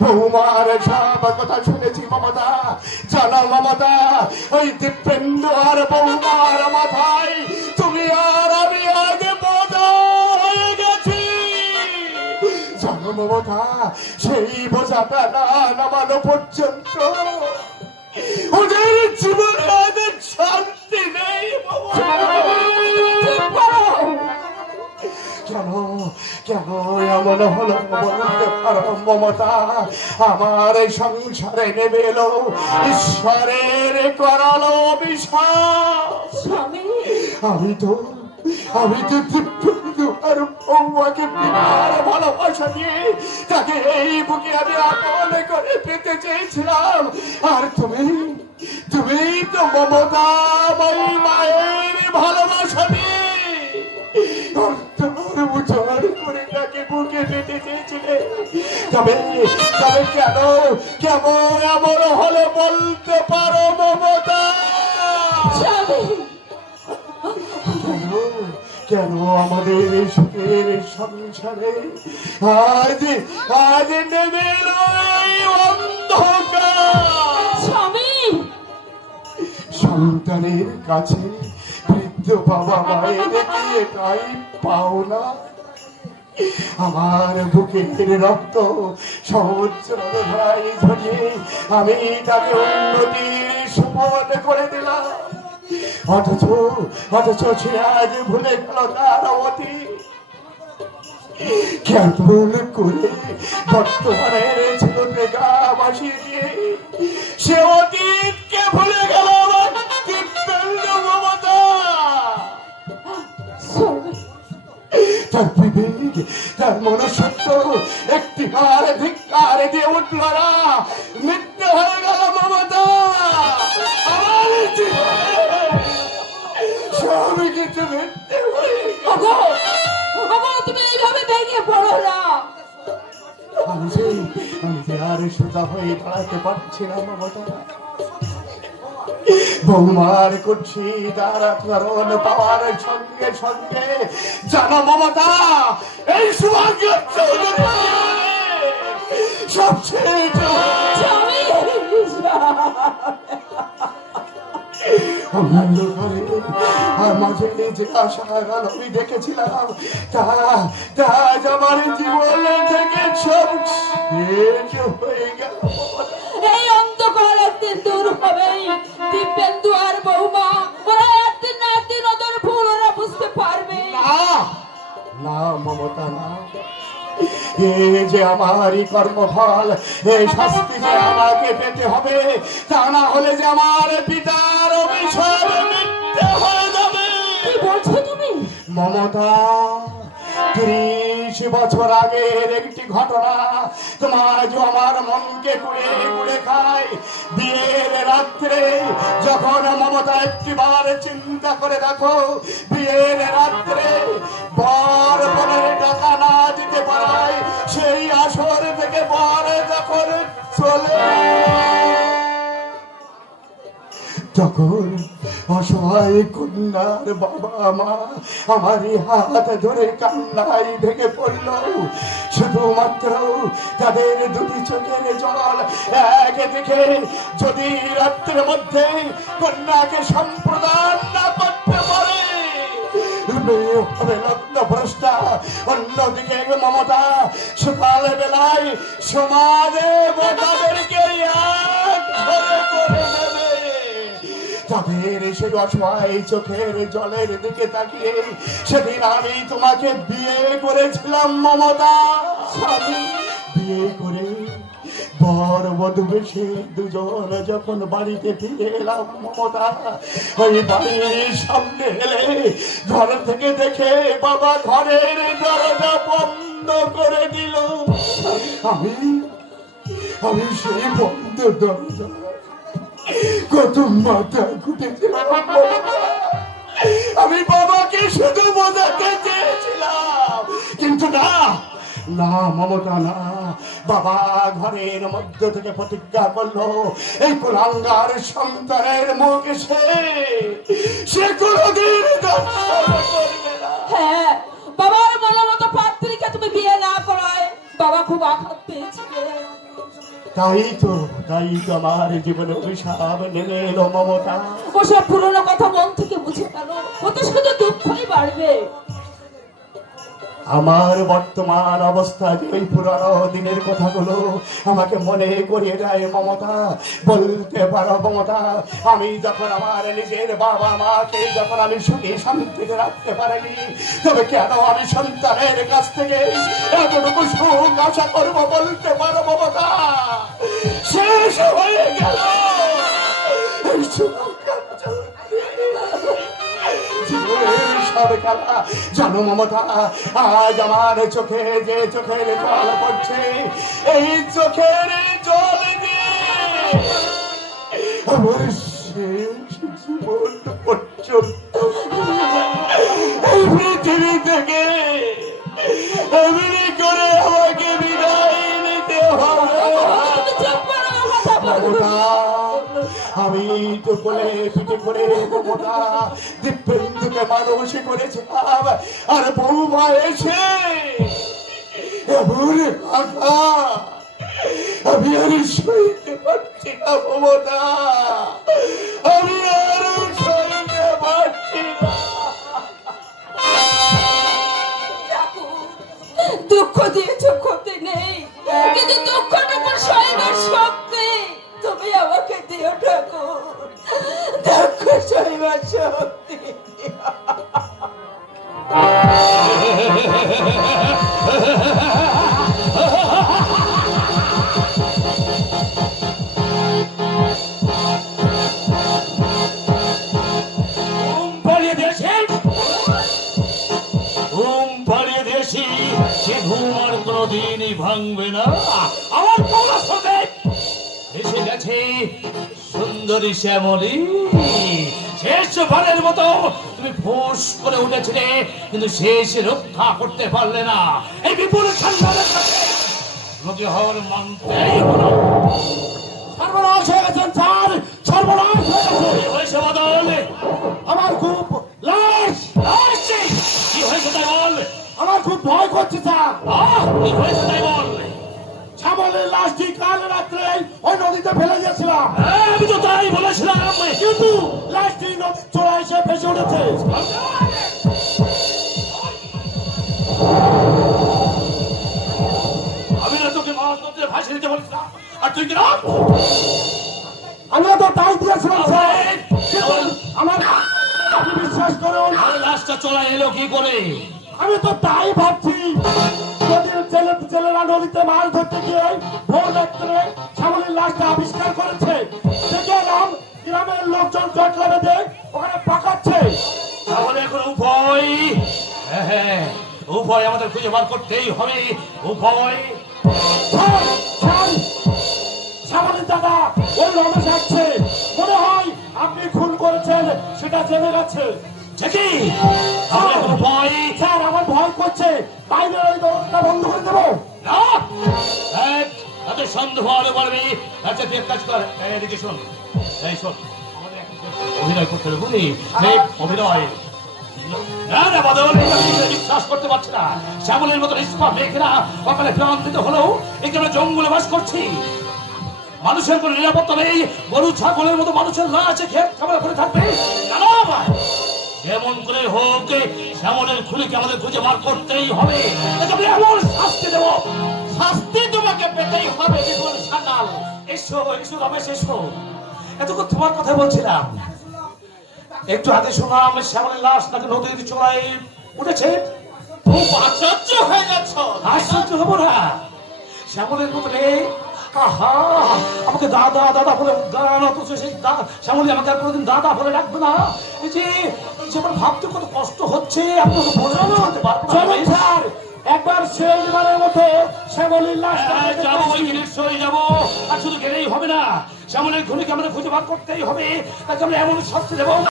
বৌমার সব কথা শুনেছি মমতা। জানো মমতা, ওই দীপেন্দু আর বৌমার মাথায় তুমি আর আমি আগে বোঝা হয়ে গেছি। জানো মমতা, সেই বোঝাটা না নামানো পর্যন্ত ওদের জীবনে আগে শান্তি নেই। কেন কেন এমন হলো বলতে পারো মমতা? আমার এই সংসারে নেমে এলো ঈশ্বরের করালো বিশ্বাস। আমি তো দীপেন্দু আর বৌমাকে বিরাট ভালোবাসা দিয়ে তাকে এই বুকে আমি আপন করে পেতে চেয়েছিলাম। আর তুমি তো মমতা আমার মায়ের ভালোবাসা দিয়ে উজাড় করে তাকে বুকে পেতে চেয়েছিলে। তবে কেন এমন হলো বলতে পারো মমতা? কেন আমাদের সুখের সংসারে আজ নেমে এলো এই অন্ধকার? সন্তানের কাছে বৃদ্ধ বাবা মায়ের কি এটাই পাওনা? আমার বুকের রক্ত সহস্র ভাই ঝরিয়ে আমি তাকে উন্নতির সুপথ করে দিলাম। অথচ সে আজ ভুলে গেল তার অতীত। কেমন করে বর্তমানের ছেলেকে গা ভাসিয়ে দিয়ে সে অতীতকে ভুলে গেল আমার দীপেন্দু মমতা। তার বিবেক, তার মনুষ্যত্ব একটি বার ধিক্কার দিয়ে উঠল না। মৃত্যু হয়ে গেল মমতা। আমার স্বামী কিছু মৃত্যু হয়ে গেল। তুমি এইভাবে ভেঙে পড়ো না। আমি যে আর সোজা হয়ে দাঁড়াতে পারছি না মমতা। বৌমার করছি তারা কারণ পাওয়ার সঙ্গে সঙ্গে জানো মমতা, এই সৌভাগ্য সবচেয়ে আর মাঝে যে আশার আলো আমি দেখেছিলাম তা আমার জীবন থেকে সব শেষ হয়ে গেল। এই অন্ধকার একদিন দূর হবেই। দীপেন্দু আর বৌমা ওরা একদিন না একদিন ওদের ভুল ওরা বুঝতে পারবে। না মমতা না, এই যে আমারই কর্মফল, এই শাস্তি যে আমাকে পেতে হবে, তা না হলে যে আমার পিতার অভিশাপ মিথ্যে হয়ে যাবে। কি বলছো তুমি মমতা? 30 বছর আগের একটি ঘটনা তোমার যে আমার মনকে কুড়ে খায়। বিয়ের রাত্রে যখন মমতা একটিবার চিন্তা করে দেখো, বিয়ের রাত্রে বর বনের টাকা না দিতে পারায় সেই আসর থেকে বর যখন চলে তখন অসহায় কন্যার বাবা মা আমারই হাত ধরে কান্নায় ভেঙে পড়ল। শুধুমাত্র তাদের দুটি চোখের জল এক দেখে যদি রাত্রের মধ্যে কন্যাকে সম্প্রদান না করতে পারে লগ্নভ্রষ্টা। অন্যদিকে মমতা সকাল বেলায় সমাজে তাদেরকে এক ঘরে করে দেবে। তাদের সেই অসহায় চোখের জলের দিকে তাকিয়ে সেদিন আমি তোমাকে বিয়ে করেছিলাম মমতা। বিয়ে করে বর বধূ বেশে দুজন যখন বাড়িতে ফিরে এলাম মমতা, ওই বাড়ির সামনে এলে ঘর থেকে দেখে বাবা ঘরের দরজা বন্ধ করে দিল। আমি সেই বন্ধ দরজা কত মাথা ঘুটেছে। আমি বাবাকে শুধু বোঝাতে চেয়েছিলাম, কিন্তু না মমতা না। বাবা ঘরের মধ্য থেকে প্রতিজ্ঞা করলো এই কুলাঙ্গার সন্তানের মুখ সে কোনদিন দর্শন করবে না। হ্যাঁ, বাবার মনের মতো পাত্রীকে তুমি বিয়ে না করায় বাবা খুব আঘাত পেয়েছিল। তাই তো আমার জীবনে অভিশাপ নেমে এলো মমতা। ওসব পুরনো কথা মন থেকে মুছে ফেলো, ওতে শুধু দুঃখই বাড়বে। আমার বর্তমান অবস্থা যে ওই পুরানো দিনের কথাগুলো আমাকে মনে করিয়ে দেয় মমতা। বলতে পারো মমতা, আমি যখন আমার নিজের বাবা মাকে যখন আমি সুখী শান্তিতে রাখতে পারিনি, তবে কেন আমি সন্তানের কাছ থেকে এতটুকু সুখ আশা করবো? বলতে পারো মমতা, শেষ হয়ে গেল এই সুখ। জানো মমতা, আজ আমার চোখে যে চোখের জল পড়ছে, এই চোখের জল দিয়ে আমার শেষ জীবন পর্যন্ত এই পৃথিবী থেকে এমনি করে আমাকে বিদায় নিতে হবে। আমি তো বলে পিঠে করে মমতা দিব্যেন্দুকে মানুষ করেছিলাম, আর বৌমা এসে এমন আঘাত আমি আর সইতে পারছি না মমতা, আমি আর সইতে পারছি না। দুঃখ দিয়েছো ক্ষতি নেই, কিন্তু দুঃখটুকু সইবার শক্তি তুমি আমাকে দিও ঠাকুর, দুঃখ সইবার শক্তি। কোনদিনই ভাঙবে না। আমার পৌরসভে এসে গেছে সুন্দরী শ্যামলী। শেষবারের মতো তুমি ফোঁস করে উঠেছিলে, কিন্তু শেষ রক্ষা করতে পারলে না। এই বিপুল সংগ্রামের কাছে লোকে হওয়ার মানতেই হলো। সর্বনাশ হয়ে গেছেন স্যার, সর্বনাশ হয়ে গেছে। কি হয়েছে বদল? আমার খুব লাশ কি হয়েছে তাই বল। আমার খুব ভয় করছে স্যার। কি হয়েছে তাই বল। শ্যামলের লাশটি কাল রাত্রে ওই নদীতে ফেলে দিয়েছিলাম। আমি তো তাই বলেছিলাম, কিন্তু লাশটি নদীর চড়ায় এসে ভেসে উঠেছে। আমি না তোকে মাছ নদীতে ভাসিয়ে দিতে বলেছিলাম, আর তুই কিনা? আমিও তো তাই দিয়েছিলাম স্যার। আমার আপনি বিশ্বাস করুন, লাশটা চড়াই এলো কি করে? আমি তো তাই ভাবছি। জেলেরা নদীতে মাছ ধরতে গিয়ে ভোর রাত্রে শ্যামলীর লাশটা আবিষ্কার করেছে। দেখে এলাম গ্রামের লোকজন জটলা বেঁধে ওখানে পাকাচ্ছে। তাহলে এখন উপায়, উপায় আমাদের খুঁজে বার করতেই হবে। উপায় শ্যামলীর দাদা ওই রমেশ আসছে, মনে হয় আপনি খুন করেছেন সেটা জেনে গেছে। স্যার আমার ভয় করছে, বাইরের ওই দরজা বন্ধ করে দেবো না। তাদের সন্দেহ আরো বাড়বে। আচ্ছা তুই এক কাজ কর, এদিকে শোন, এই শোন, অভিনয় করতে হবে বুঝলি? অভিনয় না না বদল, বিশ্বাস করতে পারছি না। শ্যামলের মতো নিষ্পাপ মেয়েরা সকালে ক্লান্তিত হলেও এই জন্য জঙ্গলে বাস করছি। মানুষের কোনো নিরাপত্তা নেই, গরু ছাগলের মতো মানুষের লাশ খেয়ে খাবার করে থাকবে। যেমন করে হোক শ্যামলের খুনিকে আমাদের খুঁজে বার করতেই হবে। এমন শাস্তি দেব, শাস্তি তোমাকে পেতেই হবে। এসো এসো রমেশ এসো। এতক্ষণ তোমার কথা বলছিলাম, একটু আগে শুনলাম শ্যামলের লাশ নাকি নদীর চড়াই উঠেছে। খুব আশ্চর্য হয়ে যাচ্ছ। আশ্চর্য হবো না, শ্যামলের মতো নেই। আহা, আমাকে দাদা দাদা বলে গান, অথচ সেই শ্যামলী আমাকে আর কোনোদিন দাদা বলে ডাকবে না। এই যে আমার ভাবতে কত কষ্ট হচ্ছে, আপনাকে বোঝানো হতে পারবো না। একবার শেষবারের মতো শ্যামলীর লাশ যাবো, ওই নিশ্চয়ই যাবো। আর শুধু গেলেই হবে না, শ্যামলের খুনিকে আমাদের খুঁজে বার করতেই হবে। তাকে আমরা এমন শাস্তি দেবো।